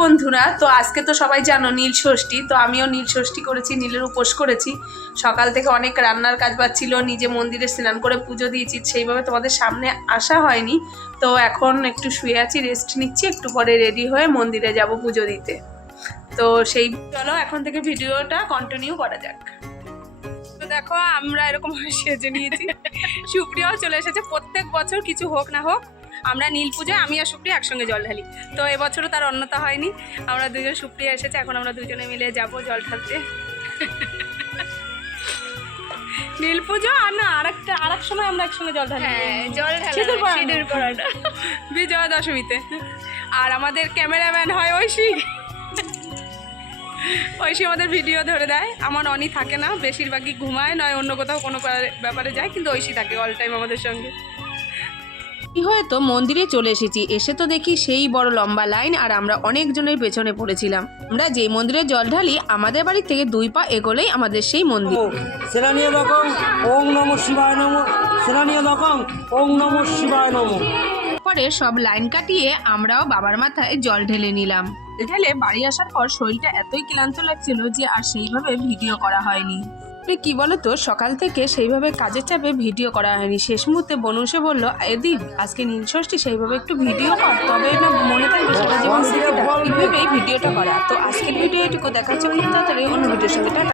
বন্ধুরা, তো আজকে তো সবাই জানো নীল ষষ্ঠী। তো আমিও নীল ষষ্ঠী করেছি, নীলের উপোস করেছি। সকাল থেকে অনেক রান্নার কাজ বাড়ছিল, নিজে মন্দিরে স্নান করে পুজো দিয়েছি, সেইভাবে তোমাদের সামনে আসা হয়নি। তো এখন একটু শুয়ে আছি, রেস্ট নিচ্ছি, একটু পরে রেডি হয়ে মন্দিরে যাব পুজো দিতে। তো সেই চলো এখন থেকে ভিডিওটা কন্টিনিউ করা যাক। তো দেখো আমরা এরকম সেজে নিয়েছি, সুপ্রিয়াও চলে এসেছে। প্রত্যেক বছর কিছু হোক না হোক আমরা নীল পুজোয় আমি আর সুপ্রিয়া একসঙ্গে জল ঢালি। তো এবছরও তার অন্যতা হয়নি, আমরা দুজন, সুপ্রিয়া এসেছে, এখন আমরা দুজনে মিলে যাব জল ঢালতে। নীল পুজো আর না আর এক সময় আমরা একসঙ্গে জল ঢালি, জল ঢালা বিজয়া দশমীতে। আর আমাদের ক্যামেরাম্যান হয় ঐশী, ঐশী আমাদের ভিডিও ধরে দেয়। আমার অনি থাকে না, বেশিরভাগই ঘুমায়, নয় অন্য কোথাও কোনো ব্যাপারে যায়, কিন্তু ঐশী থাকে অল টাইম আমাদের সঙ্গে। হয়তো মন্দিরে চলে এসেছি, এসে তো দেখি সেই বড় লম্বা লাইন, আর আমরা অনেকজনের পেছনে পড়েছিলাম। আমরা যেই মন্দিরে জল ঢালি আমাদের বাড়ি থেকে 2 পা এগোলেই আমাদের সেই মন্দির। সেরানীয় দকং ওং নমঃ শিবায় নমঃ, সেরানীয় দকং ওং নমঃ শিবায় নমঃ। পরে সব লাইন কাটিয়ে আমরাও বাবার মাথায় জল ঢেলে নিলাম। ঢেলে বাড়ি আসার পর শরীরটা এতই ক্লান্ত লাগছিল যে আর সেইভাবে ভিডিও করা হয়নি। কি বলতো, সকাল থেকে সেইভাবে কাজের চাপে ভিডিও করা হয়নি। শেষ মুহূর্তে বনু এসে বললো, এদি আজকে নীল ষষ্ঠী, সেইভাবে একটু ভিডিও কর, তবে না মনে থাকবে সারা জীবন স্মৃতিটা। এইভাবেই ভিডিওটা করা। তো আজকের ভিডিও এটুকু, দেখা হচ্ছে খুব তাড়াতাড়ি অন্য ভিডিওর সঙ্গে।